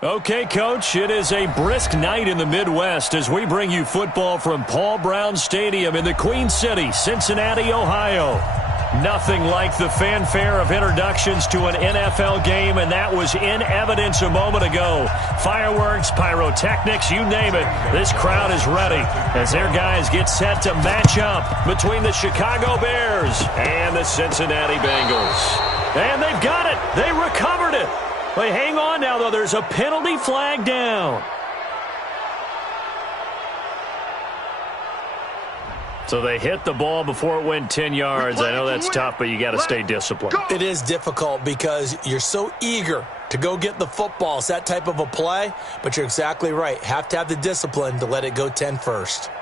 Okay, Coach, it is a brisk night in the Midwest as we bring you football from Paul Brown Stadium in the Queen City, Cincinnati, Ohio. Nothing like the fanfare of introductions to an NFL game, and that was in evidence a moment ago. Fireworks, pyrotechnics, you name it. This crowd is ready as their guys get set to match up between the Chicago Bears and the Cincinnati Bengals. And they've got it. They recovered it. But hang on now, though. There's a penalty flag down. So they hit the ball before it went 10 yards. I know that's tough, but you got to stay disciplined. It is difficult because you're so eager to go get the football. It's that type of a play, but you're exactly right. Have to have the discipline to let it go 10 first.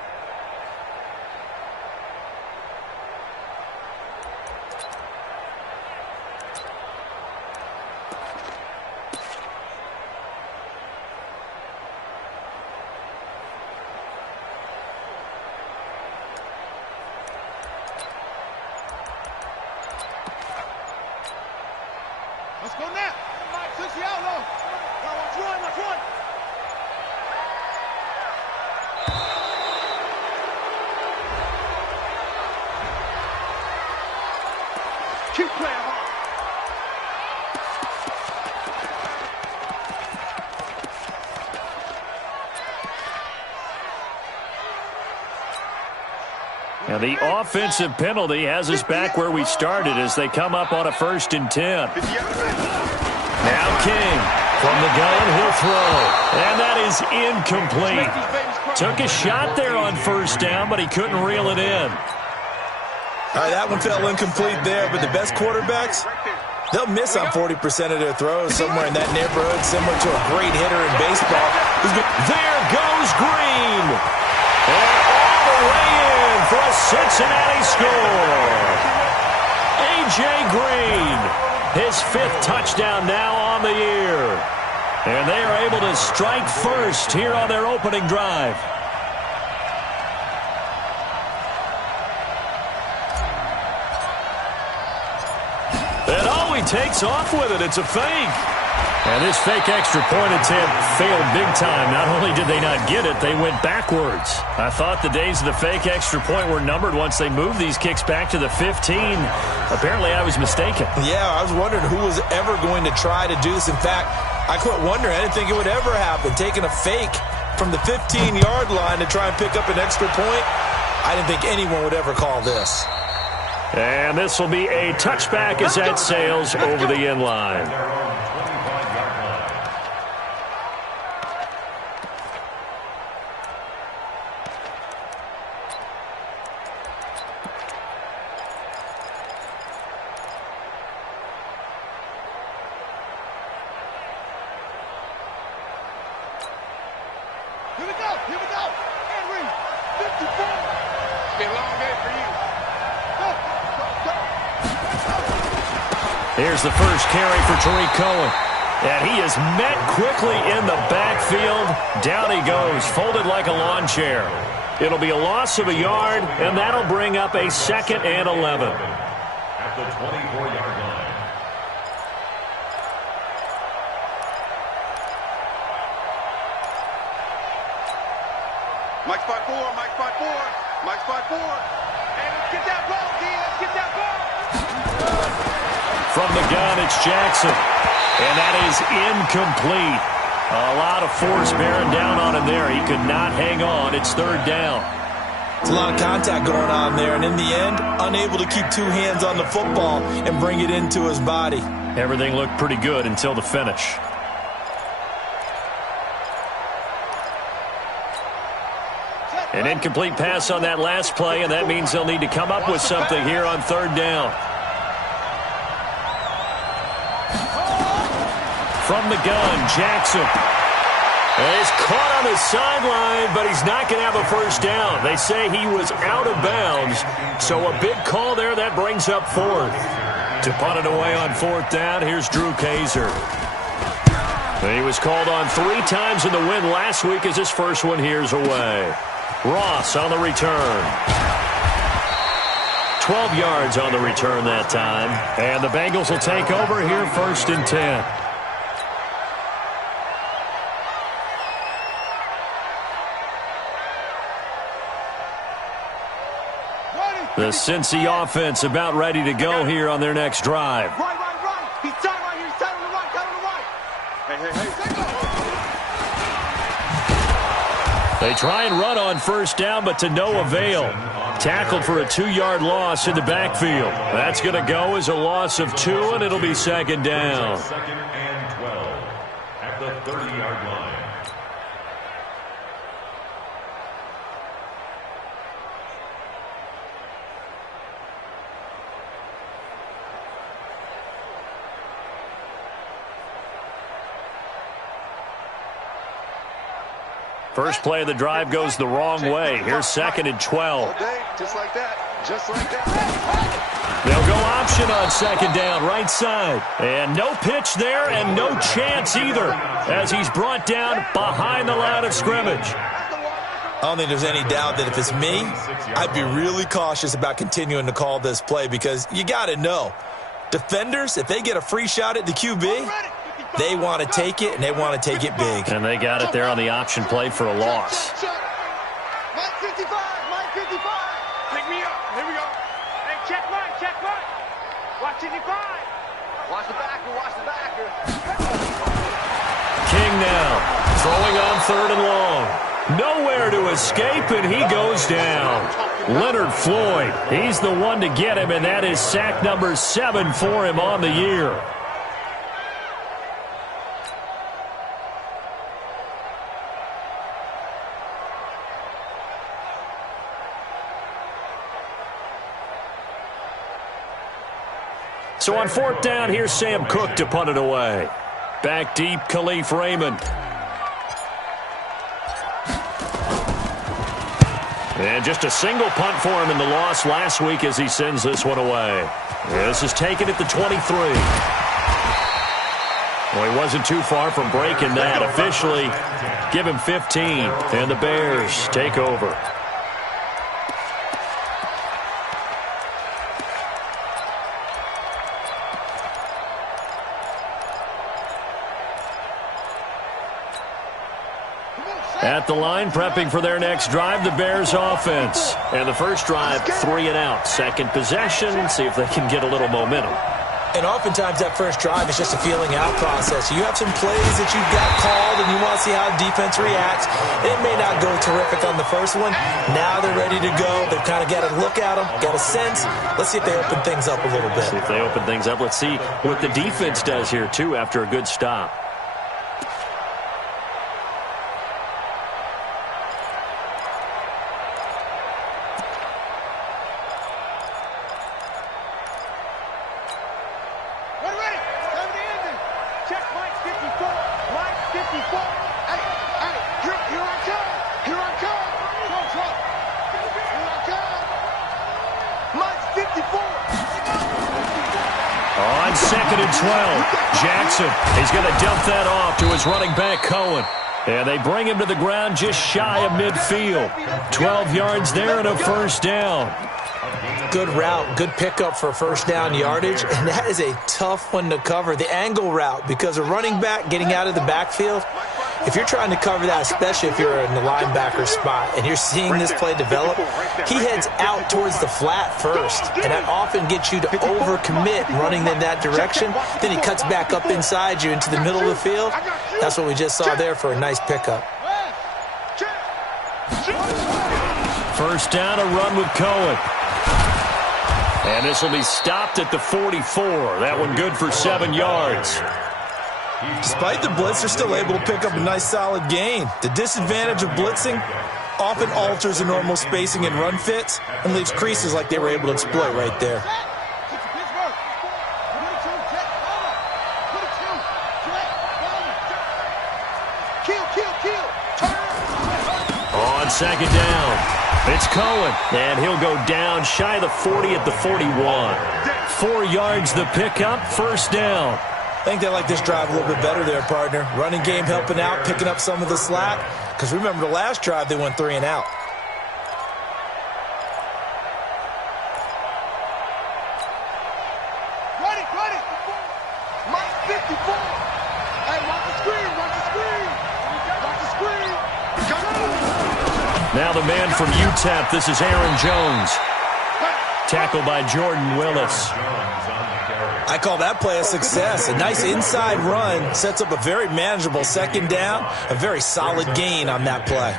Let's go now. Switch the outlaw. Watch one, watch one. Keep playing hard. Now the offensive penalty has us back where we started as they come up on a 1st and 10. Now King from the gun, he'll throw. And that is incomplete. Took a shot there on 1st down, but he couldn't reel it in. All right, that one fell incomplete there, but the best quarterbacks, they'll miss on 40% of their throws somewhere in that neighborhood, similar to a great hitter in baseball. There goes Green. And all the way in for a Cincinnati score. A.J. Green, his 5th touchdown now on the year. And they are able to strike first here on their opening drive. And oh, he takes off with it. It's a fake. And this fake extra point attempt failed big time. Not only did they not get it, they went backwards. I thought the days of the fake extra point were numbered once they moved these kicks back to the 15. Apparently, I was mistaken. Yeah, I was wondering who was ever going to try to do this. In fact, I quit wondering. I didn't think it would ever happen. Taking a fake from the 15-yard line to try and pick up an extra point, I didn't think anyone would ever call this. And this will be a touchback as that sails over the end line. Here we go, here we go. Henry, 54. It's been a long day for you. Go, go, go. Here's the first carry for Tariq Cohen. And he is met quickly in the backfield. Down he goes, folded like a lawn chair. It'll be a loss of a yard, and that'll bring up a 2nd and 11. At the 24-yard line. Mike spot 4, Mike spot 4, Mike spot 4. And let's get that ball, D. Let's get that ball. From the gun, it's Jackson. And that is incomplete. A lot of force bearing down on him there. He could not hang on. It's 3rd down. It's a lot of contact going on there, and in the end, unable to keep 2 hands on the football and bring it into his body. Everything looked pretty good until the finish. An incomplete pass on that last play, and that means they'll need to come up with something here on 3rd down. From the gun, Jackson. And he's caught on the sideline, but he's not going to have a 1st down. They say he was out of bounds, so a big call there. That brings up 4th. To punt it away on 4th down, here's Drew Kaiser. He was called on 3 times in the win last week as his first one here's away. Ross on the return. 12 yards on the return that time. And the Bengals will take over here 1st and 10. The Cincy offense about ready to go here on their next drive. Right. He's tight right here. He's tight on the right. Tight on the right. Hey. They try and run on first down, but to no avail. Tackled for a 2-yard loss in the backfield. That's going to go as a loss of 2, and it'll be second down. Second and 12 at the 30-yard line. First play of the drive goes the wrong way. Here's second and 12. Just like that. Just like that. They'll go option on second down, right side. And no pitch there and no chance either as he's brought down behind the line of scrimmage. I don't think there's any doubt that if it's me, I'd be really cautious about continuing to call this play because you got to know, defenders, if they get a free shot at the QB, they want to take it, and they want to take it big. And they got it there on the option play for a loss. Mike 55. Pick me up. Here we go. Hey, check Mike. Watch 55. Watch the backer. King now throwing on third and long. Nowhere to escape, and he goes down. Leonard Floyd, he's the one to get him, and that is sack number 7 for him on the year. So on fourth down, here's Sam Cook to punt it away. Back deep, Khalif Raymond. And just a single punt for him in the loss last week as he sends this one away. This is taken at the 23. Well, he wasn't too far from breaking that. Officially, give him 15, and the Bears take over. At the line, prepping for their next drive, the Bears offense. And the first drive, 3 and out. Second possession, see if they can get a little momentum. And oftentimes that first drive is just a feeling out process. You have some plays that you've got called and you want to see how the defense reacts. It may not go terrific on the first one. Now they're ready to go. They've kind of got to look at them, got a sense. Let's see if they open things up a little bit. See if they open things up. Let's see what the defense does here, too, after a good stop. Second and 12. Jackson, he's going to dump that off to his running back, Cohen. And they bring him to the ground just shy of midfield. 12 yards there and a first down. Good route, good pickup for first down yardage, and that is a tough one to cover. The angle route, because a running back getting out of the backfield, if you're trying to cover that, especially if you're in the linebacker spot and you're seeing this play develop, he heads out towards the flat first, and that often gets you to overcommit running in that direction. Then he cuts back up inside you into the middle of the field. That's what we just saw there for a nice pickup. First down, a run with Cohen. And this will be stopped at the 44. That one good for 7 yards. Despite the blitz, they're still able to pick up a nice solid gain. The disadvantage of blitzing often alters the normal spacing and run fits and leaves creases like they were able to exploit right there. On second down, it's Cohen, and he'll go down shy of the 40 at the 41. 4 yards the pickup, first down. I think they like this drive a little bit better there, partner. Running game helping out, picking up some of the slack. Because remember the last drive, they went 3 and out. Ready. Mike 54. Hey, watch the screen. Watch the screen. Now the man from UTEP, this is Aaron Jones. Tackle by Jordan Willis. I call that play a success. A nice inside run sets up a very manageable second down, a very solid gain on that play.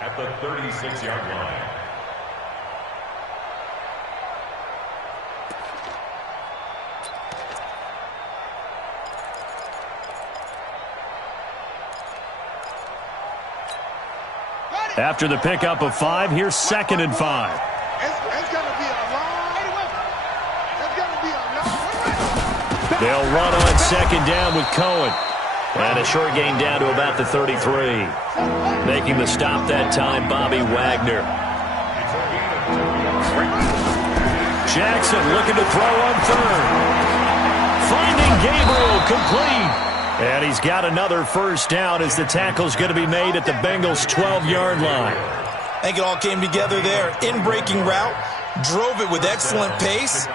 At the 36-yard line. After the pickup of 5, here's 2nd and 5. It's going to be a long. It's going to be a long. They'll run on 2nd down with Cohen. And a short gain down to about the 33. Making the stop that time, Bobby Wagner. Jackson looking to throw on 3rd. Finding Gabriel, complete. And he's got another first down as the tackle's going to be made at the Bengals' 12-yard line. I think it all came together there. In-breaking route, drove it with excellent pace.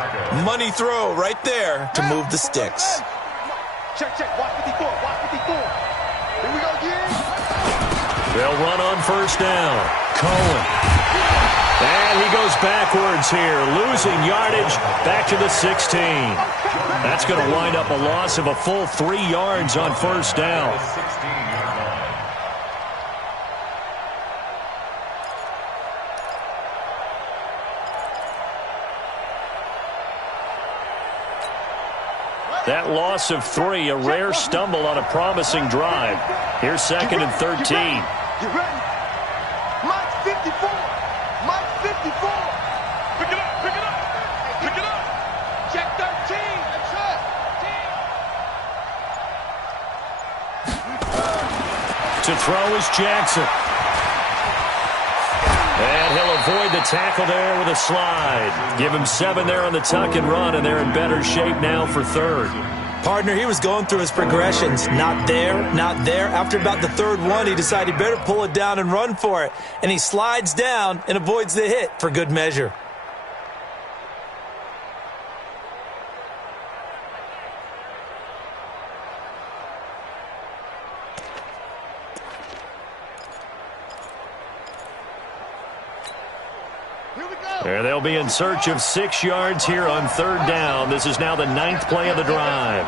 Money throw right there to move the sticks. Check, watch 54, watch 54. Here we go, again. They'll run on first down. Cohen. And he goes backwards here, losing yardage back to the 16. That's going to wind up a loss of a full 3 yards on first down. That loss of 3, a rare stumble on a promising drive. Here's 2nd and 13. You ready? Mike 54. Mike 54. Pick it up, pick it up. Pick it up. Check 13. That's it. To throw is Jackson. And he'll avoid the tackle there with a slide. Give him 7 there on the tuck and run, and they're in better shape now for 3rd. Partner, he was going through his progressions. Not there, not there. After about the 3rd one, he decided he better pull it down and run for it. And he slides down and avoids the hit for good measure. There they'll be in search of 6 yards here on 3rd down. This is now the 9th play of the drive.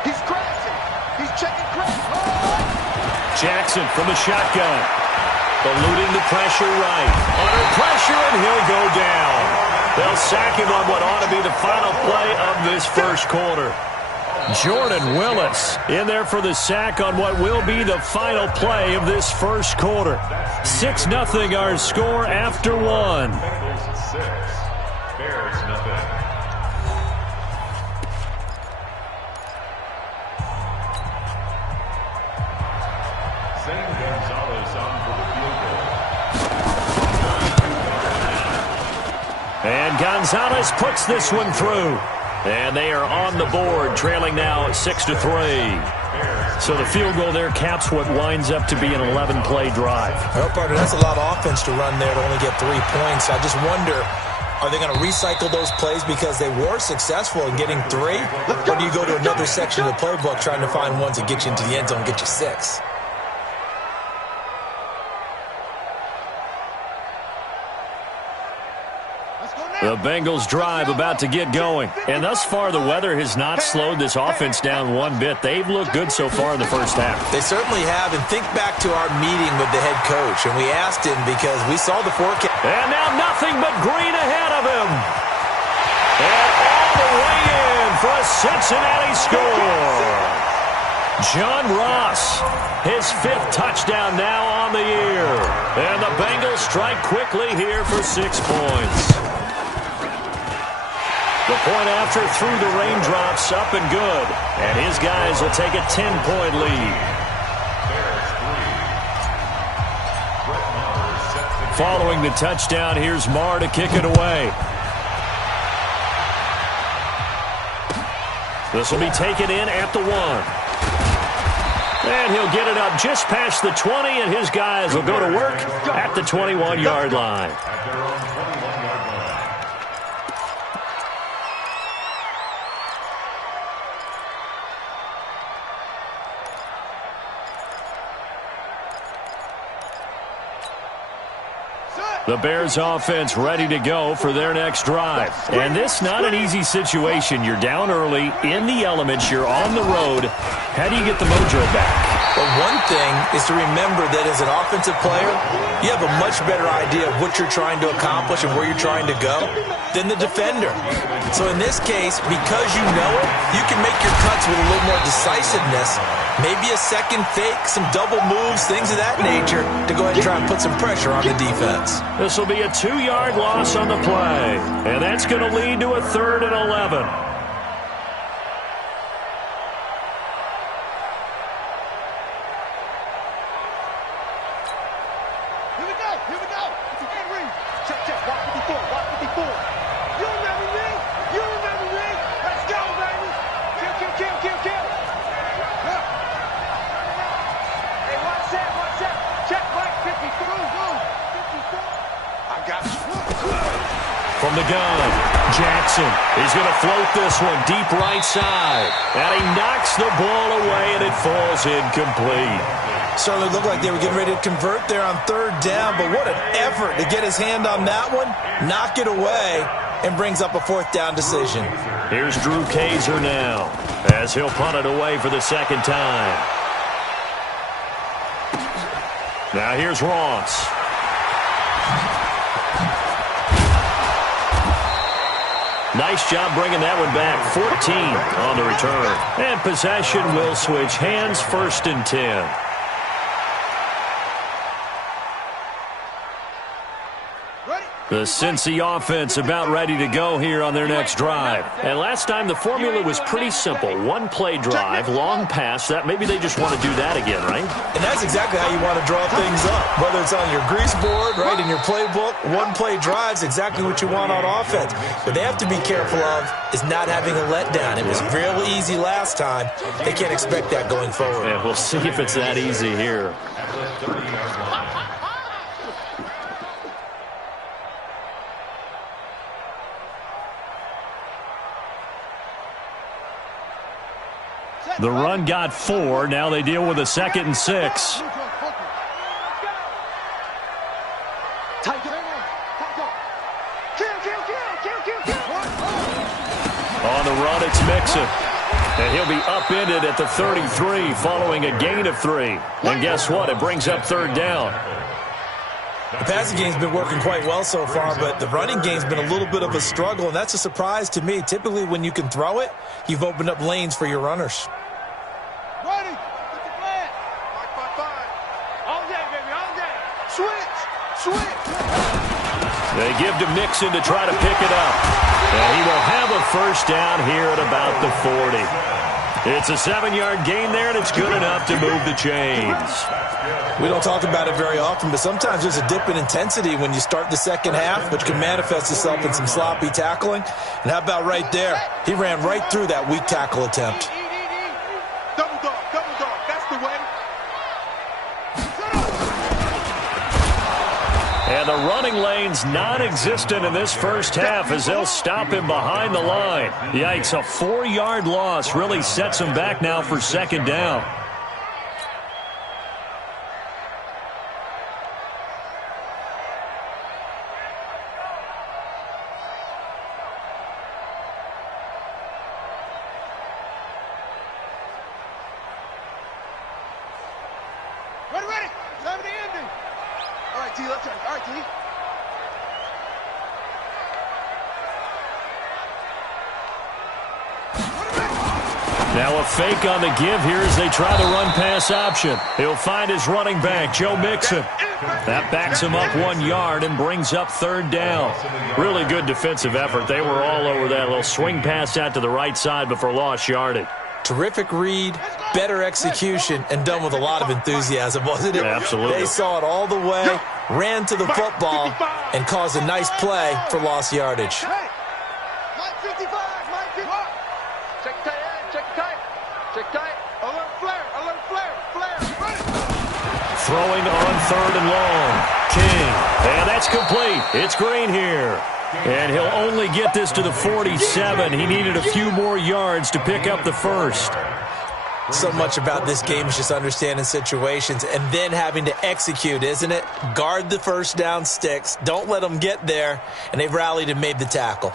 He's crashing. He's checking crash. Jackson from the shotgun. Eluding the pressure right. Under pressure, and he'll go down. They'll sack him on what ought to be the final play of this first quarter. Jordan Willis in there for the sack on what will be the final play of this first quarter. 6-0 our score after 1. Bengals 6, Bears nothing. Zane Gonzalez on for the field goal. And Gonzalez puts this one through. And they are on the board, trailing now 6-3. So the field goal there caps what winds up to be an 11-play drive. Well, partner, that's a lot of offense to run there to only get 3 points. I just wonder, are they going to recycle those plays because they were successful in getting 3? Or do you go to another section of the playbook trying to find ones that get you into the end zone and get you 6? The Bengals drive about to get going. And thus far, the weather has not slowed this offense down one bit. They've looked good so far in the first half. They certainly have. And think back to our meeting with the head coach. And we asked him because we saw the forecast. And now nothing but green ahead of him. And all the way in for a Cincinnati score. John Ross, his 5th touchdown now on the year. And the Bengals strike quickly here for 6 points. The point after through the raindrops, up and good. And his guys will take a 10-point lead. Following the touchdown, here's Marr to kick it away. This will be taken in at the 1. And he'll get it up just past the 20, and his guys will go to work at the 21-yard line. The Bears offense ready to go for their next drive. And this not an easy situation. You're down early, in the elements, you're on the road. How do you get the mojo back? Well, one thing is to remember that as an offensive player, you have a much better idea of what you're trying to accomplish and where you're trying to go than the defender. So in this case, because you know it, you can make your cuts with a little more decisiveness. Maybe a second fake, some double moves, things of that nature to go ahead and try and put some pressure on the defense. This will be a 2-yard loss on the play. And that's going to lead to a 3rd and 11. From the gun, Jackson is going to float this one deep right side. And he knocks the ball away, and it falls incomplete. Certainly looked like they were getting ready to convert there on 3rd down, but what an effort to get his hand on that one, knock it away, and brings up a 4th down decision. Here's Drew Kaiser now, as he'll punt it away for the 2nd time. Now here's Ross. Nice job bringing that one back. 14 on the return. And possession will switch hands, 1st and 10. The Cincy offense about ready to go here on their next drive. And last time the formula was pretty simple. 1-play drive, long pass. That maybe they just want to do that again, right? And that's exactly how you want to draw things up. Whether it's on your grease board, right, in your playbook, 1-play drive's exactly what you want on offense. What they have to be careful of is not having a letdown. It was real easy last time. They can't expect that going forward. Yeah, we'll see if it's that easy here. The run got 4. Now they deal with a 2nd and 6. On the run, it's Mixon. And he'll be upended at the 33 following a gain of 3. And guess what? It brings up 3rd down. The passing game's been working quite well so far, but the running game's been a little bit of a struggle, and that's a surprise to me. Typically, when you can throw it, you've opened up lanes for your runners. Ready? Get the flag. 5-5-5. All day, baby, all day. Switch. They give to Mixon to try to pick it up. And he will have a 1st down here at about the 40. It's a 7-yard gain there, and it's good enough to move the chains. We don't talk about it very often, but sometimes there's a dip in intensity when you start the second half, which can manifest itself in some sloppy tackling. And how about right there? He ran right through that weak tackle attempt. Double dog, that's the way. And the running lane's non-existent in this first half as they'll stop him behind the line. Yikes, a 4-yard loss really sets him back now for 2nd down. Ready. Time to end it. All right, T, let's turn. All right, T. Now a fake on the give here as they try the run-pass option. He'll find his running back, Joe Mixon. That backs him up 1 yard and brings up 3rd down. Really good defensive effort. They were all over that little swing pass out to the right side before lost yardage. Terrific read, better execution, and done with a lot of enthusiasm, wasn't it? Absolutely. They saw it all the way, ran to the football, and caused a nice play for lost yardage. Hey, Mike 55, Mike 55. Check tight. Alert flare. Ready. Throwing on 3rd and long. King. And that's complete. It's Green here. And he'll only get this to the 47. He needed a few more yards to pick up the 1st. So much about this game is just understanding situations and then having to execute, isn't it? Guard the first down sticks. Don't let them get there. And they've rallied and made the tackle.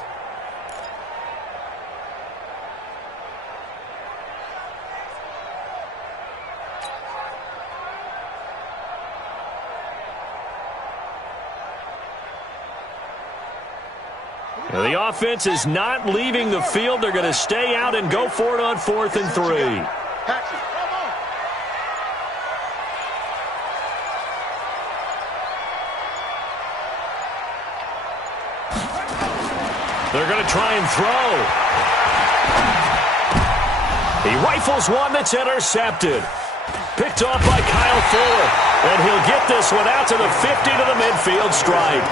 The offense is not leaving the field. They're going to stay out and go for it on 4th and 3. They're going to try and throw. He rifles one that's intercepted. Picked off by Kyle Fuller. And he'll get this one out to the 50 to the midfield stripe.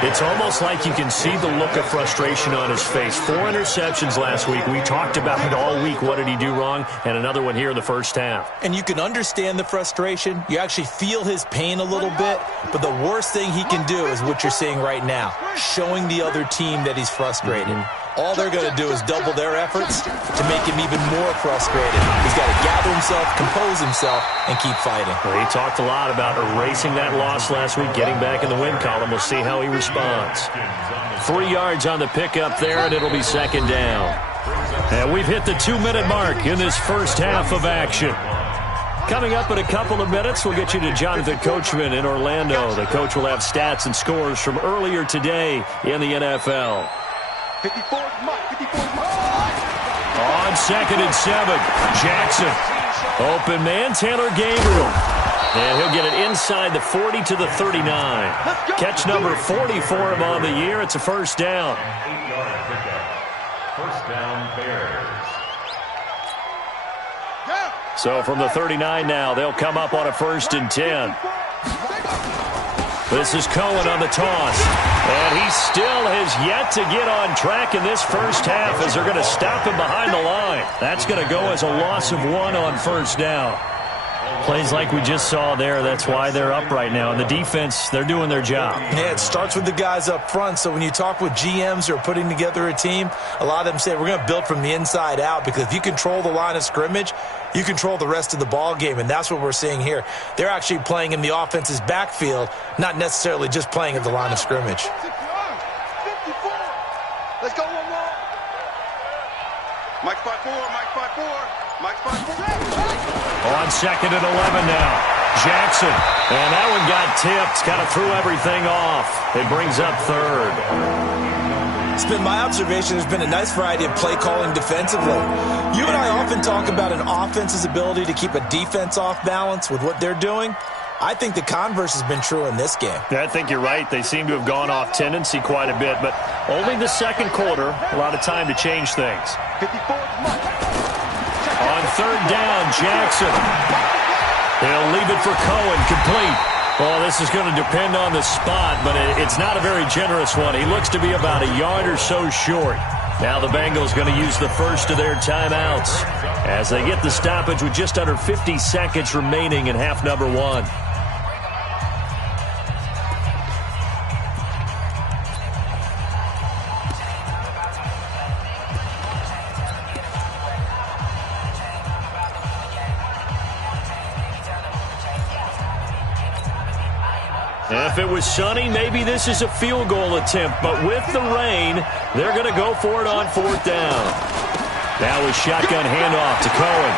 It's almost like you can see the look of frustration on his face. 4 interceptions last week. We talked about it all week. What did he do wrong? And another one here in the first half. And you can understand the frustration. You actually feel his pain a little bit. But the worst thing he can do is what you're seeing right now, showing the other team that he's frustrated. All they're going to do is double their efforts to make him even more frustrated. He's got to gather himself, compose himself, and keep fighting. Well, he talked a lot about erasing that loss last week, getting back in the win column. We'll see how he responds. 3 yards on the pickup there, and it'll be 2nd down. And we've hit the 2-minute mark in this first half of action. Coming up in a couple of minutes, we'll get you to Jonathan Coachman in Orlando. The coach will have stats and scores from earlier today in the NFL. 54 Mike. On 2nd and 7, Jackson. Open man, Taylor Gabriel. And he'll get it inside the 40 to the 39. Catch number 40 for him on the year. It's a first down. 8-yard pickup. First down, Bears. So from the 39 now, they'll come up on a 1st and 10. This is Cohen on the toss. And he still has yet to get on track in this first half as they're going to stop him behind the line. That's going to go as a loss of 1 on first down. Plays like we just saw there, that's why they're up right now. And the defense, they're doing their job. Yeah, it starts with the guys up front. So when you talk with GMs who are putting together a team, a lot of them say we're going to build from the inside out, because if you control the line of scrimmage, you control the rest of the ball game, and that's what we're seeing here. They're actually playing in the offense's backfield, not necessarily just playing at the line of scrimmage. 54. Let's go one more. Mike 5-4, Mike 5-4, Mike 5-4. On 2nd and 11 now. Jackson. And that one got tipped. Kind of threw everything off. It brings up 3rd. It's been my observation there's been a nice variety of play calling defensively. You and I often talk about an offense's ability to keep a defense off balance with what they're doing. I think the converse has been true in this game. Yeah, I think you're right. They seem to have gone off tendency quite a bit, but only the 2nd quarter, a lot of time to change things. 54 Mike. On 3rd down, Jackson. They'll leave it for Cohen, complete. Well, this is going to depend on the spot, but it's not a very generous one. He looks to be about a yard or so short. Now the Bengals going to use the first of their timeouts as they get the stoppage with just under 50 seconds remaining in half number 1. If it was sunny, maybe this is a field goal attempt. But with the rain, they're going to go for it on 4th down. Now a shotgun handoff to Cohen.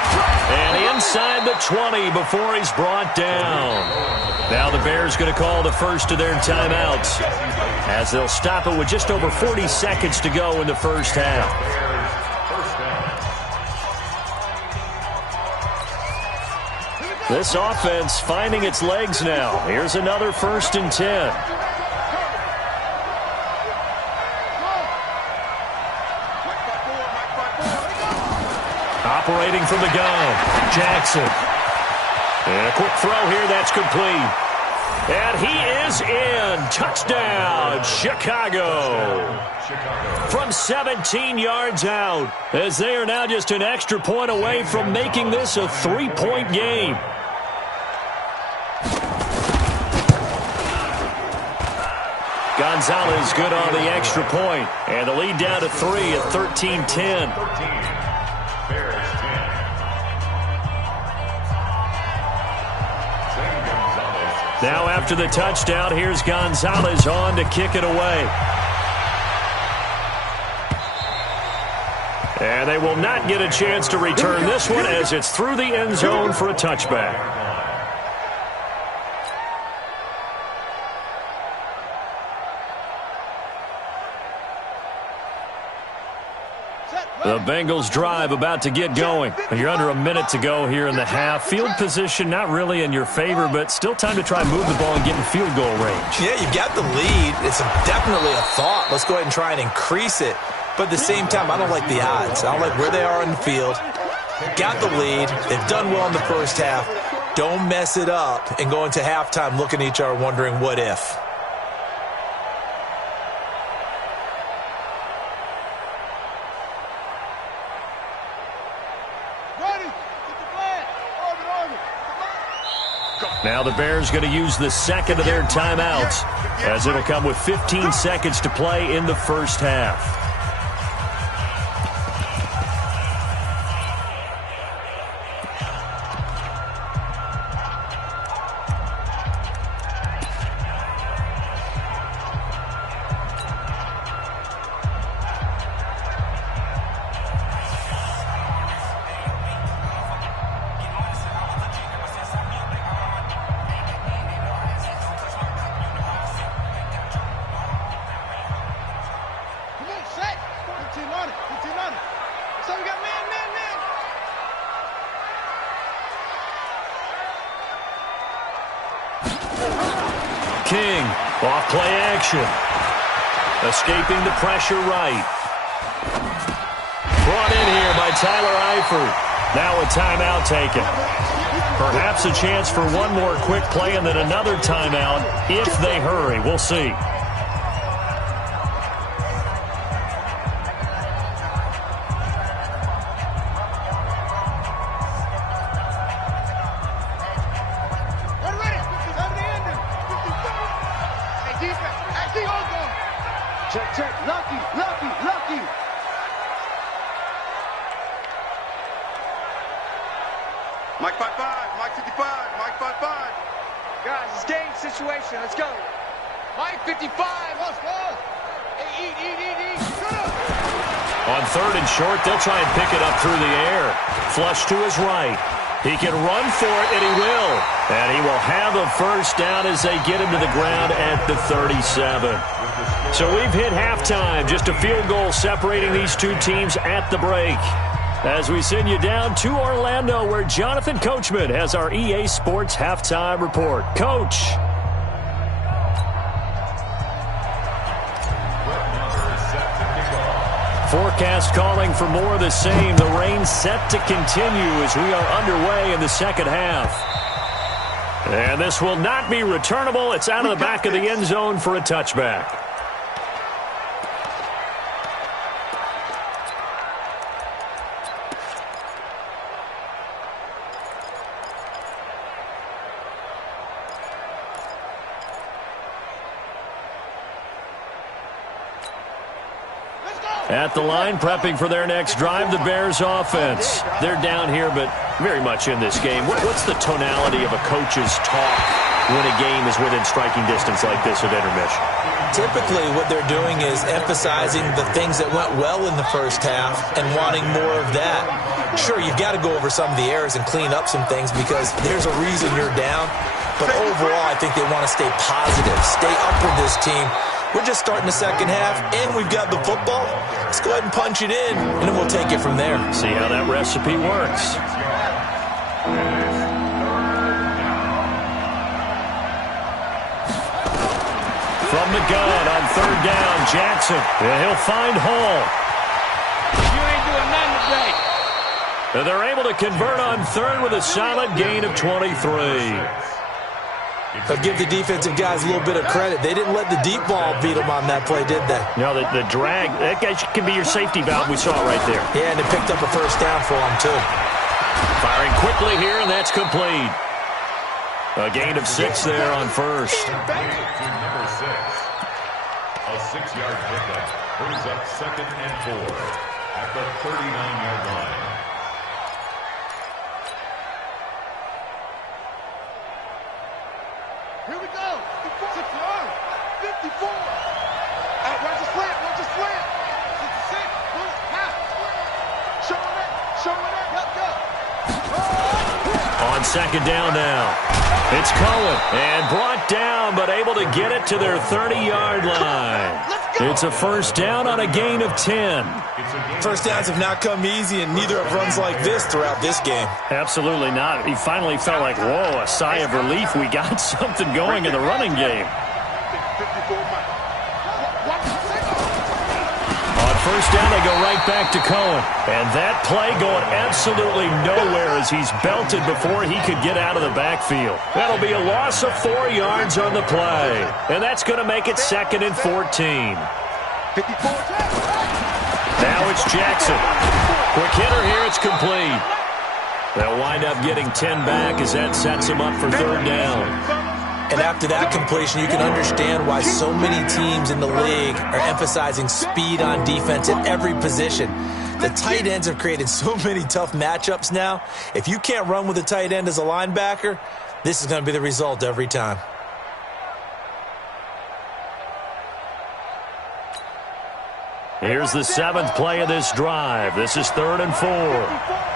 And inside the 20 before he's brought down. Now the Bears going to call the first of their timeouts as they'll stop it with just over 40 seconds to go in the first half. This offense finding its legs now. Here's another 1st and 10. Operating from the gun, Jackson. And a quick throw here, that's complete. And he is in. Touchdown, Chicago. From 17 yards out, as they are now just an extra point away from making this a 3-point game. Gonzalez good on the extra point. And the lead down to 3 at 13-10. Now after the touchdown, here's Gonzalez on to kick it away. And they will not get a chance to return this one as it's through the end zone for a touchback. The Bengals drive about to get going. You're under a minute to go here in the half. Field position not really in your favor, but still time to try and move the ball and get in field goal range. Yeah, you've got the lead. It's definitely a thought. Let's go ahead and try and increase it. But at the same time, I don't like the odds. I don't like where they are on the field. Got the lead. They've done well in the first half. Don't mess it up and go into halftime looking at each other wondering what if. Now the Bears going to use the second of their timeouts as it'll come with 15 seconds to play in the first half. King, off play action. Escaping the pressure right. Brought in here by Tyler Eifert. Now a timeout taken. Perhaps a chance for one more quick play and then another timeout if they hurry. We'll see. Check. Lucky. Mike 5-5, Mike 55, Mike 5-5. Guys, it's game situation. Let's go. Mike 55, let's go. Hey, eat. On third and short, they'll try and pick it up through the air. Flush to his right. He can run for it, and he will. And he will have a first down as they get him to the ground at the 37. So we've hit halftime. Just a field goal separating these two teams at the break. As we send you down to Orlando, where Jonathan Coachman has our EA Sports Halftime Report. Coach. Forecast calling for more of the same. The rain set to continue as we are underway in the second half. And this will not be returnable. It's out of the back of the end zone for a touchback. At the line, prepping for their next drive, the Bears offense. They're down here, but very much in this game. What's the tonality of a coach's talk when a game is within striking distance like this at intermission? Typically, what they're doing is emphasizing the things that went well in the first half and wanting more of that. Sure, you've got to go over some of the errors and clean up some things because there's a reason you're down. But overall, I think they want to stay positive, stay up with this team. We're just starting the second half, and we've got the football. Let's go ahead and punch it in, and then we'll take it from there. See how that recipe works. From the gun on third down, Jackson. And he'll find Hall. You ain't doing nothing today. And they're able to convert on third with a solid gain of 23. But give the defensive guys a little bit of credit. They didn't let the deep ball beat them on that play, did they? No, the drag, that guy can be your safety valve. We saw it right there. Yeah, and it picked up a first down for them, too. Firing quickly here, and that's complete. A gain of 6 there on first. Number 6. A 6-yard pickup brings up 2nd and 4 at the 39-yard line. Here On second down now. It's Cohen, and brought down, but able to get it to their 30-yard line. It's a first down on a gain of 10. First downs have not come easy, and neither have runs like this throughout this game. Absolutely not. He finally felt like, whoa, a sigh of relief. We got something going in the running game. First down, they go right back to Cohen. And that play going absolutely nowhere as he's belted before he could get out of the backfield. That'll be a loss of 4 yards on the play. And that's going to make it 2nd and 14. Now it's Jackson. Quick hitter here, it's complete. They'll wind up getting 10 back as that sets him up for third down. And after that completion, you can understand why so many teams in the league are emphasizing speed on defense at every position. The tight ends have created so many tough matchups now. If you can't run with a tight end as a linebacker, this is going to be the result every time. Here's the 7th play of this drive. This is 3rd and 4.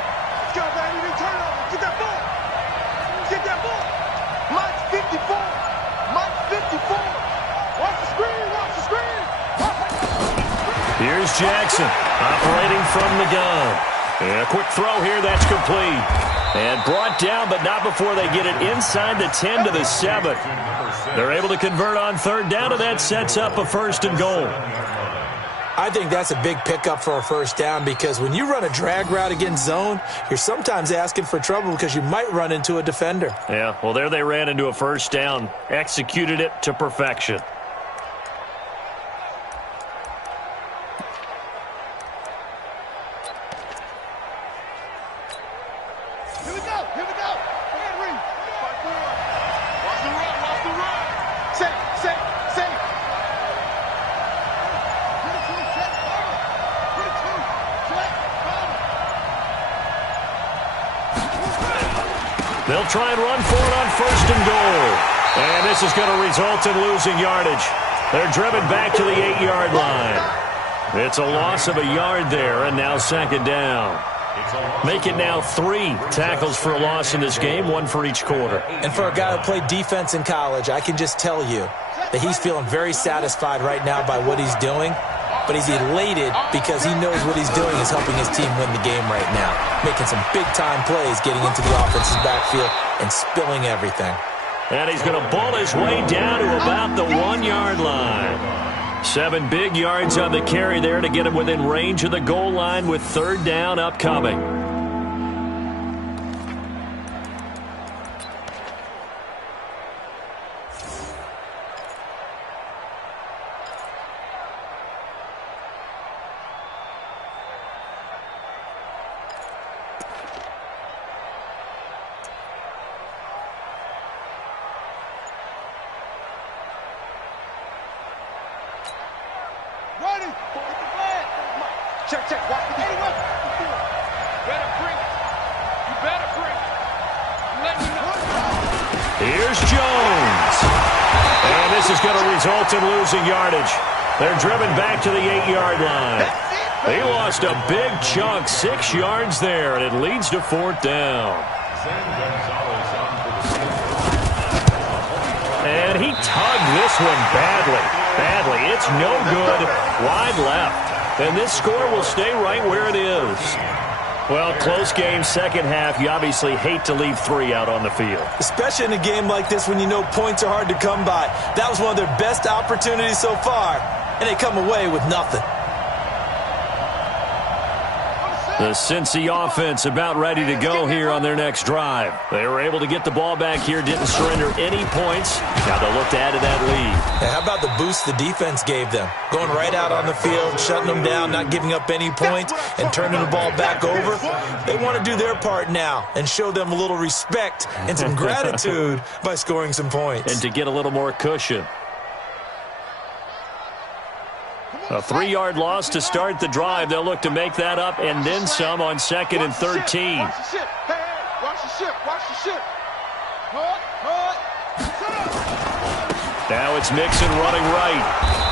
Here's Jackson, operating from the gun. And a quick throw here, that's complete. And brought down, but not before they get it inside the 10 to the 7. They're able to convert on third down, and that sets up a 1st and goal. I think that's a big pickup for a first down because when you run a drag route against zone, you're sometimes asking for trouble because you might run into a defender. Yeah, well, there they ran into a first down, executed it to perfection. They'll try and run for it on 1st and goal. And this is going to result in losing yardage. They're driven back to the 8-yard line. It's a loss of a yard there, and now 2nd down. Make it now 3 tackles for a loss in this game, 1 for each quarter. And for a guy who played defense in college, I can just tell you that he's feeling very satisfied right now by what he's doing. But he's elated because he knows what he's doing is helping his team win the game right now. Making some big-time plays, getting into the offense's backfield and spilling everything. And he's going to ball his way down to about the 1-yard line. 7 big yards on the carry there to get him within range of the goal line with 3rd down upcoming. Here's Jones. And this is going to result in losing yardage. They're driven back to the 8-yard line. He lost a big chunk, 6 yards there, and it leads to 4th down. And he tugged this one badly. It's no good, wide left. And this score will stay right where it is. Well, close game, second half. You obviously hate to leave 3 out on the field. Especially in a game like this when you know points are hard to come by. That was one of their best opportunities so far, and they come away with nothing. The Cincy offense about ready to go here on their next drive. They were able to get the ball back here, didn't surrender any points. Now they'll look to add to that lead. And how about the boost the defense gave them? Going right out on the field, shutting them down, not giving up any points, and turning the ball back over. They want to do their part now and show them a little respect and some gratitude by scoring some points. And to get a little more cushion. A 3-yard loss to start the drive. They'll look to make that up and then some on 2nd and 13. Watch the ship. Hey, watch the ship. Watch the ship. Now it's Mixon running right.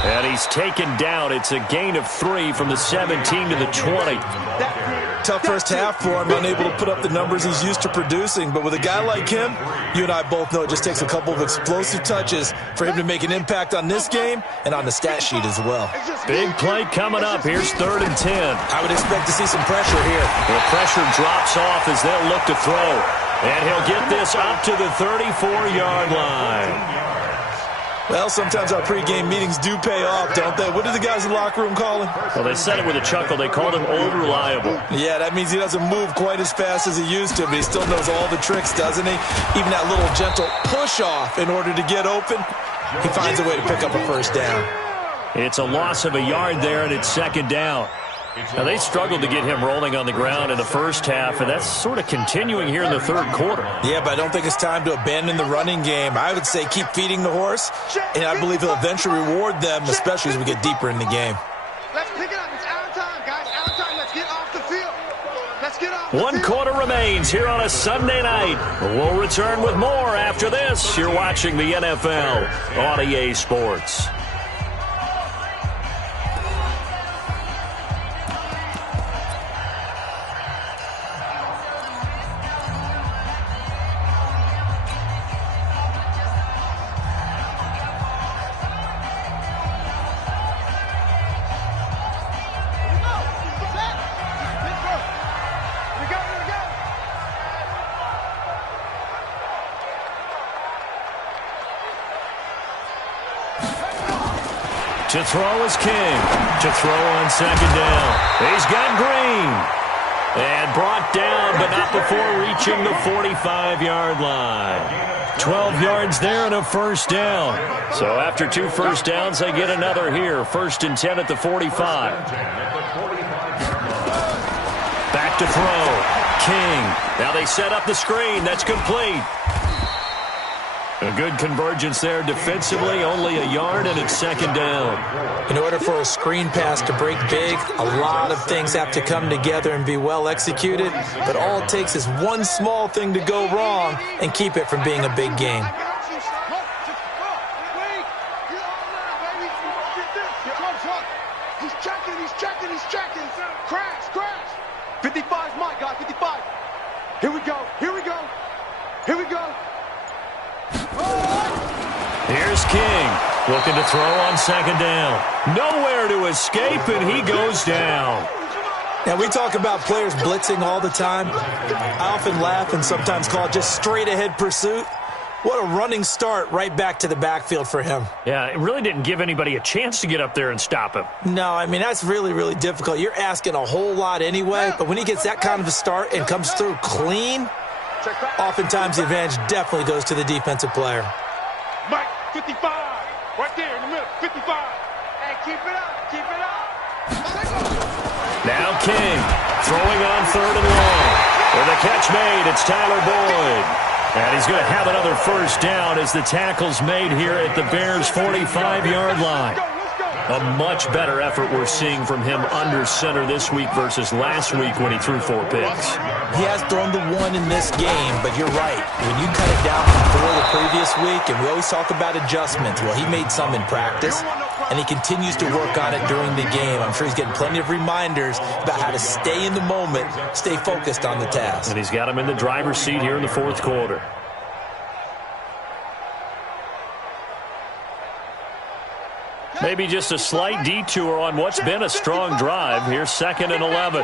And he's taken down. It's a gain of 3 from the 17 to the 20. Tough first half for him, unable to put up the numbers he's used to producing. But with a guy like him, you and I both know it just takes a couple of explosive touches for him to make an impact on this game and on the stat sheet as well. Big play coming up. Here's 3rd and 10. I would expect to see some pressure here. The pressure drops off as they'll look to throw. And he'll get this up to the 34-yard line. Well, sometimes our pregame meetings do pay off, don't they? What do the guys in the locker room call him? Well, they said it with a chuckle. They called him Old Reliable. Yeah, that means he doesn't move quite as fast as he used to, but he still knows all the tricks, doesn't he? Even that little gentle push-off in order to get open, he finds a way to pick up a first down. It's a loss of a yard there, and it's 2nd down. Now, they struggled to get him rolling on the ground in the first half, and that's sort of continuing here in the 3rd quarter. Yeah, but I don't think it's time to abandon the running game. I would say keep feeding the horse, and I believe he'll eventually reward them, especially as we get deeper in the game. Let's pick it up. It's out of time, guys. Out of time. Let's get off the field. Let's get off the One field. quarter remains here on a Sunday night. We'll return with more after this. You're watching the NFL on EA Sports. To throw is King. To throw on 2nd down. He's got Green. And brought down, but not before reaching the 45-yard line. 12 yards there and a first down. So after 2 first downs, they get another here. 1st and 10 at the 45. Back to throw. King. Now they set up the screen. That's complete. A good convergence there defensively, only a yard, and it's 2nd down. In order for a screen pass to break big, a lot of things have to come together and be well executed, but all it takes is one small thing to go wrong and keep it from being a big game. He's checking. Crash. 55's Mike, guys, 55. Here we go. Here's King, looking to throw on 2nd down. Nowhere to escape, and he goes down. Now, we talk about players blitzing all the time. I often laugh and sometimes call it just straight-ahead pursuit. What a running start right back to the backfield for him. Yeah, it really didn't give anybody a chance to get up there and stop him. No, I mean, that's really, really difficult. You're asking a whole lot anyway, but when he gets that kind of a start and comes through clean, oftentimes the advantage definitely goes to the defensive player. Mike, 55. Right there in the middle, 55. Hey, keep it up. Now King, throwing on 3rd and long. With a catch made, it's Tyler Boyd. And he's going to have another first down as the tackle's made here at the Bears' 45-yard line. A much better effort we're seeing from him under center this week versus last week when he threw 4 picks. He has thrown the 1 in this game, but you're right. When you cut it down from 4 the previous week, and we always talk about adjustments, well, he made some in practice, and he continues to work on it during the game. I'm sure he's getting plenty of reminders about how to stay in the moment, stay focused on the task. And he's got him in the driver's seat here in the 4th quarter. Maybe just a slight detour on what's been a strong drive. Here's 2nd and 11.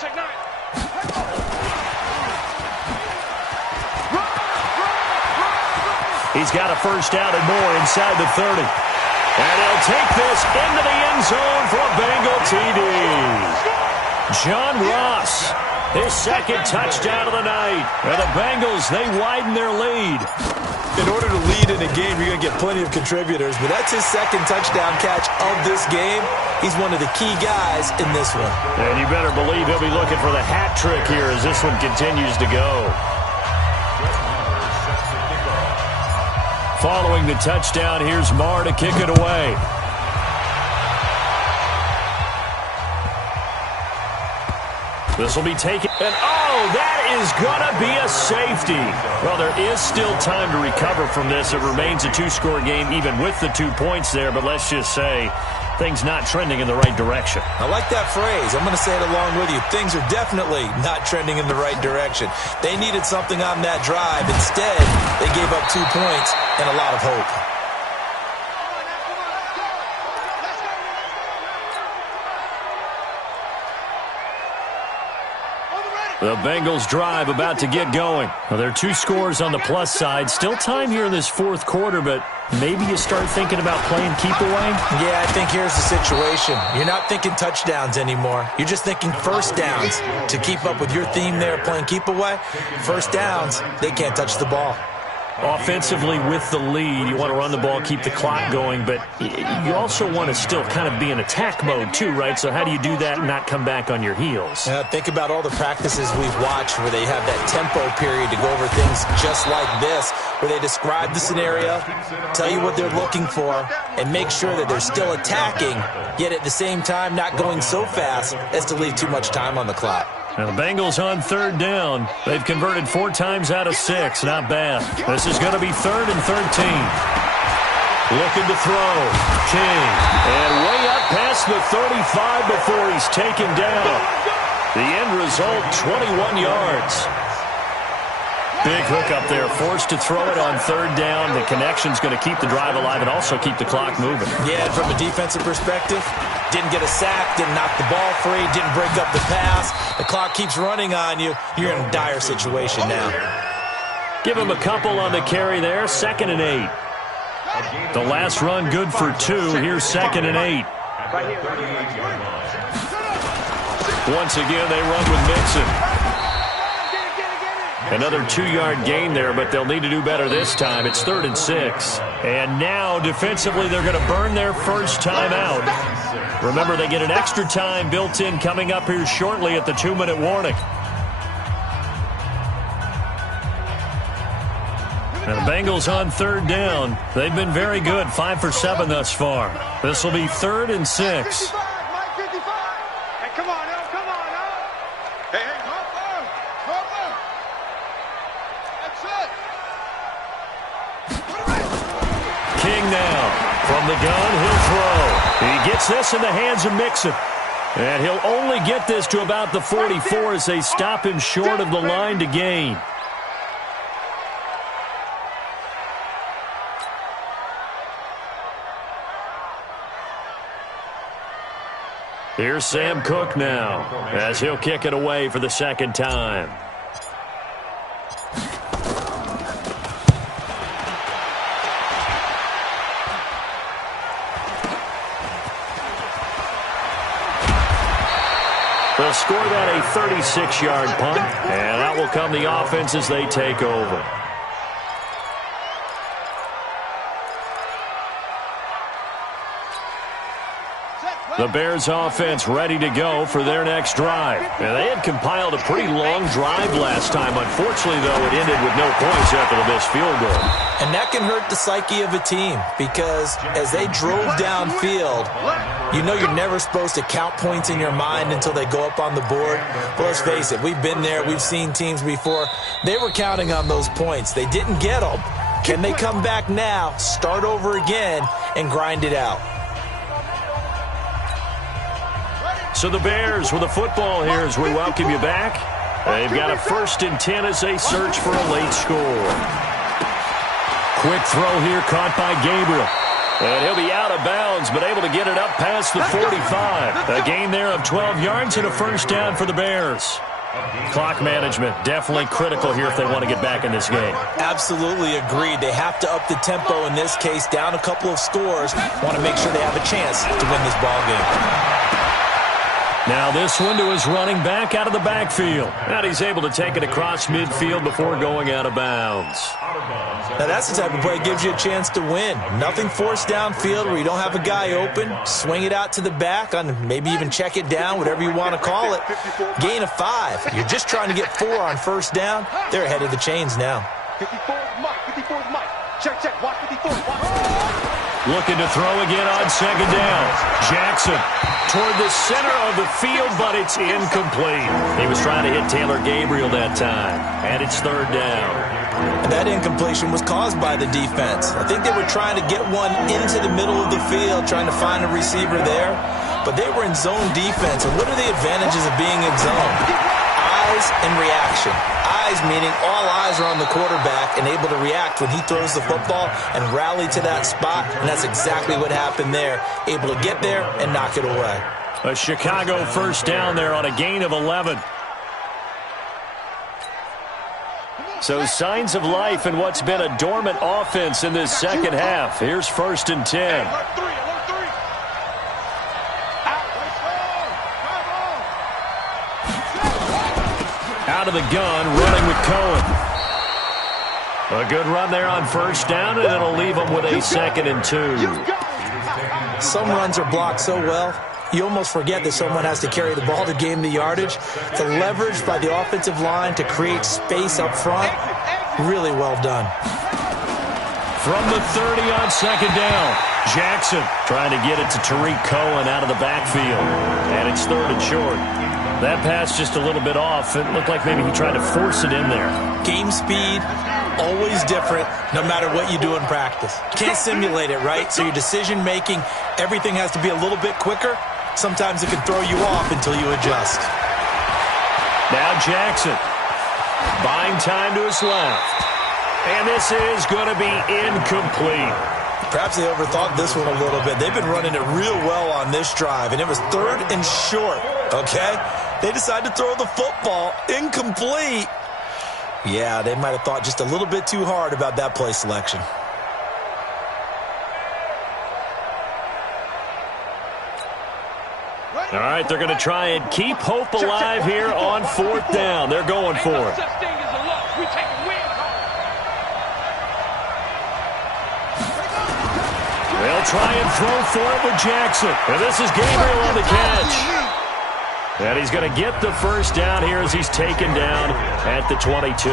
Check nine. He's got a first down and more inside the 30. And he'll take this into the end zone for a Bengal TD. John Ross, his 2nd touchdown of the night. And the Bengals, they widen their lead. In order to lead in a game, you're going to get plenty of contributors, but that's his 2nd touchdown catch of this game. He's one of the key guys in this one. And you better believe he'll be looking for the hat trick here as this one continues to go. Following the touchdown, here's Marr to kick it away. This will be taken. And, oh, that is going to be a safety. Well, there is still time to recover from this. It remains a two-score game even with the 2 points there. But let's just say things not trending in the right direction. I like that phrase. I'm going to say it along with you. Things are definitely not trending in the right direction. They needed something on that drive. Instead, they gave up 2 points and a lot of hope. The Bengals drive about to get going. Well, there are 2 scores on the plus side. Still time here in this fourth quarter, but maybe you start thinking about playing keep away? Yeah, I think here's the situation. You're not thinking touchdowns anymore. You're just thinking first downs. To keep up with your theme there, playing keep away, first downs, they can't touch the ball. Offensively with the lead, you want to run the ball, keep the clock going, but you also want to still kind of be in attack mode too, right? So how do you do that and not come back on your heels? Think about all the practices we've watched where they have that tempo period to go over things just like this, where they describe the scenario, tell you what they're looking for, and make sure that they're still attacking, yet at the same time not going so fast as to leave too much time on the clock. Now the Bengals on third down. They've converted 4 times out of 6. Not bad. This is going to be 3rd and 13. Looking to throw. King. And way up past the 35 before he's taken down. The end result, 21 yards. Big hook up there. Forced to throw it on third down. The connection's going to keep the drive alive and also keep the clock moving. Yeah, and from a defensive perspective, didn't get a sack, didn't knock the ball free, didn't break up the pass. The clock keeps running on you. You're in a dire situation now. Give him a couple on the carry there. 2nd and 8. The last run good for 2. Here's 2nd and 8. Once again, they run with Mixon. Another 2-yard gain there, but they'll need to do better this time. It's 3rd and 6. And now, defensively, they're going to burn their first time out. Remember, they get an extra time built in coming up here shortly at the 2-minute warning. And the Bengals on third down. They've been very good, 5 for 7 thus far. This will be 3rd and 6. Hey, come on now, come on now. Hey, Harper. That's it. King now. From the gun, he'll throw. He gets this in the hands of Mixon. And he'll only get this to about the 44 as they stop him short of the line to gain. Here's Sam Cook now as he'll kick it away for the 2nd time. They'll score that a 36-yard punt, and out will come the offense as they take over. The Bears offense ready to go for their next drive. And they had compiled a pretty long drive last time. Unfortunately, though, it ended with no points after the missed field goal. And that can hurt the psyche of a team because as they drove downfield, you know you're never supposed to count points in your mind until they go up on the board. But let's face it, we've been there. We've seen teams before. They were counting on those points. They didn't get them. Can they come back now, start over again, and grind it out? So the Bears with the football here as we welcome you back. They've got a 1st and 10 as they search for a late score. Quick throw here caught by Gabriel. And he'll be out of bounds, but able to get it up past the 45. A gain there of 12 yards and a 1st down for the Bears. Clock management, definitely critical here if they want to get back in this game. Absolutely agreed. They have to up the tempo in this case, down a couple of scores. Want to make sure they have a chance to win this ball game. Now this one to his running back out of the backfield. And he's able to take it across midfield before going out of bounds. Now that's the type of play that gives you a chance to win. Nothing forced downfield where you don't have a guy open. Swing it out to the back, on maybe even check it down, whatever you want to call it. Gain of 5. You're just trying to get 4 on 1st down. They're ahead of the chains now. 54 is Mike. 54 is Mike. Check. Watch 54. Watch. Looking to throw again on second down. Jackson toward the center of the field, but it's incomplete. He was trying to hit Taylor Gabriel that time, and it's third down. And that incompletion was caused by the defense. I think they were trying to get one into the middle of the field, trying to find a receiver there, but they were in zone defense. And what are the advantages of being in zone? Eyes and reaction. Eyes meaning all eyes are on the quarterback and able to react when he throws the football and rally to that spot, and that's exactly what happened there. Able to get there and knock it away. A Chicago first down there on a gain of 11. So signs of life in what's been a dormant offense in this second half. Here's 1st and 10. Out of the gun, running with Cohen. A good run there on first down, and it'll leave them with a 2nd and 2. Some runs are blocked so well, you almost forget that someone has to carry the ball to gain the yardage. The leverage by the offensive line to create space up front, really well done. From the 30 on second down, Jackson trying to get it to Tariq Cohen out of the backfield. And it's 3rd and short. That pass just a little bit off. It looked like maybe he tried to force it in there. Game speed, always different, no matter what you do in practice. Can't simulate it, right? So your decision-making, everything has to be a little bit quicker. Sometimes it can throw you off until you adjust. Now Jackson, buying time to his left. And this is going to be incomplete. Perhaps they overthought this one a little bit. They've been running it real well on this drive, and it was 3rd and short, okay? They decided to throw the football incomplete. Yeah, they might have thought just a little bit too hard about that play selection. All right, they're going to try and keep hope alive here on 4th down. They're going for it. They'll try and throw for it with Jackson. And this is Gabriel on the catch. And he's going to get the first down here as he's taken down at the 22.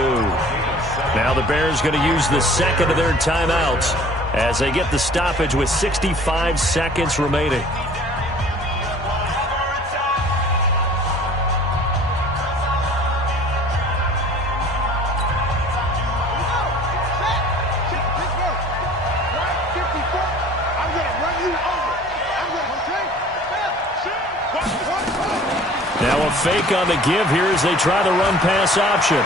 Now the Bears going to use the 2nd of their timeouts as they get the stoppage with 65 seconds remaining. Now a fake on the give here as they try the run-pass option.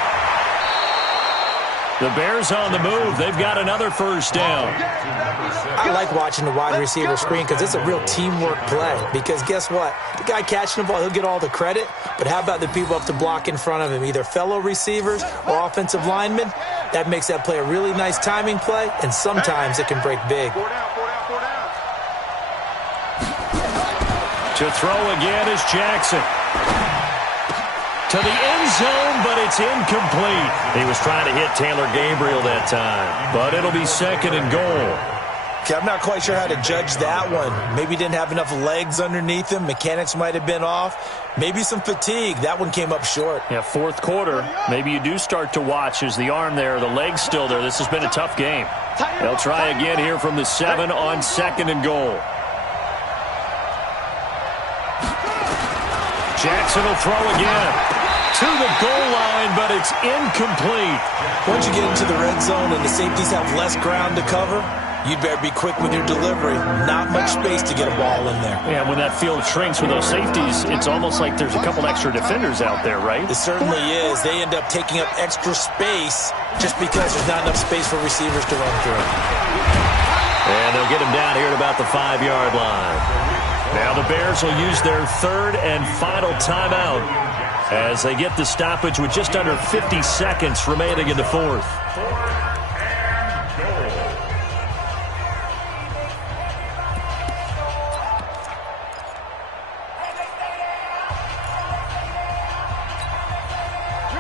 The Bears on the move. They've got another first down. I like watching the wide receiver screen because it's a real teamwork play. Because guess what? The guy catching the ball, he'll get all the credit. But how about the people up to block in front of him, either fellow receivers or offensive linemen? That makes that play a really nice timing play, and sometimes it can break big. To throw again is Jackson. To the end zone, but it's incomplete. He was trying to hit Taylor Gabriel that time, but it'll be 2nd and goal. Okay, I'm not quite sure how to judge that one. Maybe didn't have enough legs underneath him. Mechanics might have been off. Maybe some fatigue. That one came up short. Yeah, 4th quarter. Maybe you do start to watch as the arm there, the leg's still there. This has been a tough game. They'll try again here from the 7 on 2nd and goal. Jackson will throw again. To the goal line, but it's incomplete. Once you get into the red zone and the safeties have less ground to cover, you'd better be quick with your delivery. Not much space to get a ball in there. Yeah, when that field shrinks with those safeties, it's almost like there's a couple extra defenders out there, right? It certainly is. They end up taking up extra space just because there's not enough space for receivers to run through. And they'll get him down here at about the 5-yard line. Now the Bears will use their 3rd and final timeout as they get the stoppage with just under 50 seconds remaining in the 4th.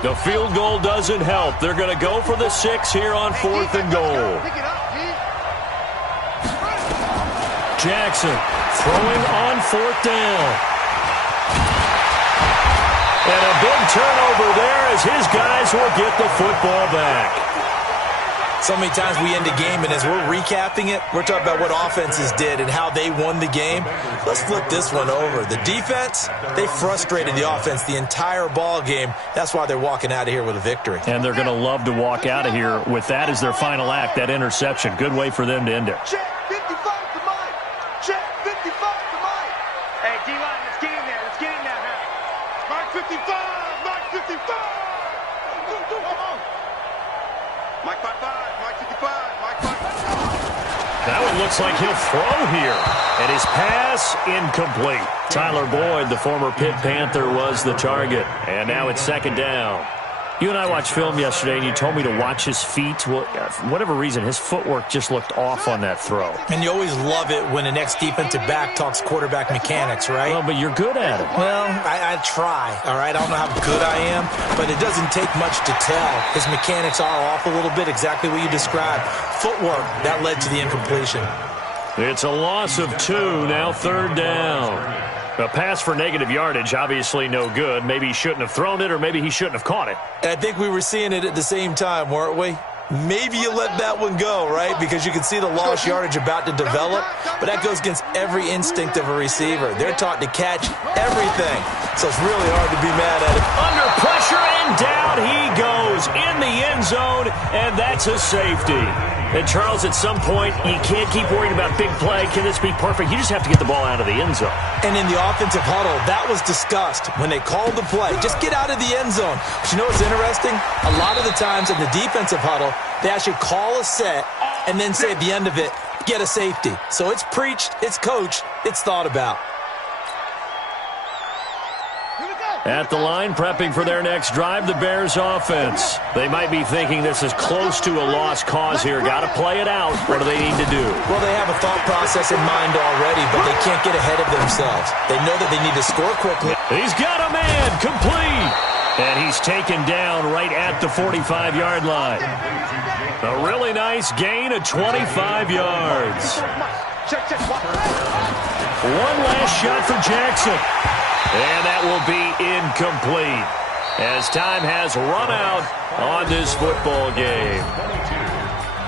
The field goal doesn't help. They're going to go for the 6 here on 4th and goal. Jackson throwing on 4th down. And a big turnover there as his guys will get the football back. So many times we end a game, and as we're recapping it, we're talking about what offenses did and how they won the game. Let's flip this one over. The defense, they frustrated the offense the entire ball game. That's why they're walking out of here with a victory. And they're going to love to walk out of here with that as their final act, that interception. Good way for them to end it. Check 55 to Mike. Check 55 to Mike. Hey, D-line, let's get in there. Let's get in there, huh? Mike 55. Mike 55. Mike 55. Mike 55. Mike 55. That one looks like he'll throw here. And his pass incomplete. Tyler Boyd, the former Pitt Panther, was the target. And now it's second down. You and I watched film yesterday, and you told me to watch his feet. Well, for whatever reason, his footwork just looked off on that throw. And you always love it when the next defensive back talks quarterback mechanics, right? Well, but you're good at it. Well, I try, all right? I don't know how good I am, but it doesn't take much to tell. His mechanics are off a little bit, exactly what you described. Footwork, that led to the incompletion. It's a loss of 2, now third down. A pass for negative yardage, obviously no good. Maybe he shouldn't have thrown it, or maybe he shouldn't have caught it. And I think we were seeing it at the same time, weren't we? Maybe you let that one go, right? Because you can see the lost yardage about to develop, but that goes against every instinct of a receiver. They're taught to catch everything, so it's really hard to be mad at it. Under pressure, and down he goes in the end zone, and that's a safety. And, Charles, at some point, you can't keep worrying about big play. Can this be perfect? You just have to get the ball out of the end zone. And in the offensive huddle, that was discussed when they called the play. Just get out of the end zone. But you know what's interesting? A lot of the times in the defensive huddle, they actually call a set and then say at the end of it, get a safety. So it's preached, it's coached, it's thought about. At the line, prepping for their next drive, the Bears offense. They might be thinking this is close to a lost cause here. Got to play it out. What do they need to do? Well, they have a thought process in mind already, but they can't get ahead of themselves. They know that they need to score quickly. He's got a man, complete. And he's taken down right at the 45-yard line. A really nice gain of 25 yards. One last shot for Jackson. And that will be incomplete as time has run out on this football game.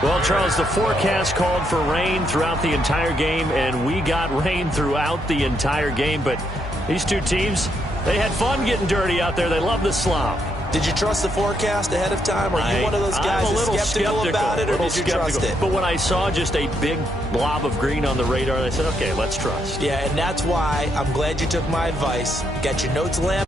Well, Charles, the forecast called for rain throughout the entire game, and we got rain throughout the entire game. But these two teams, they had fun getting dirty out there. They love the slop. Did you trust the forecast ahead of time? Or are you one of those guys that's skeptical about it, or did you trust it? But when I saw just a big blob of green on the radar, I said, okay, let's trust. Yeah, and that's why I'm glad you took my advice. Got your notes, Lamb?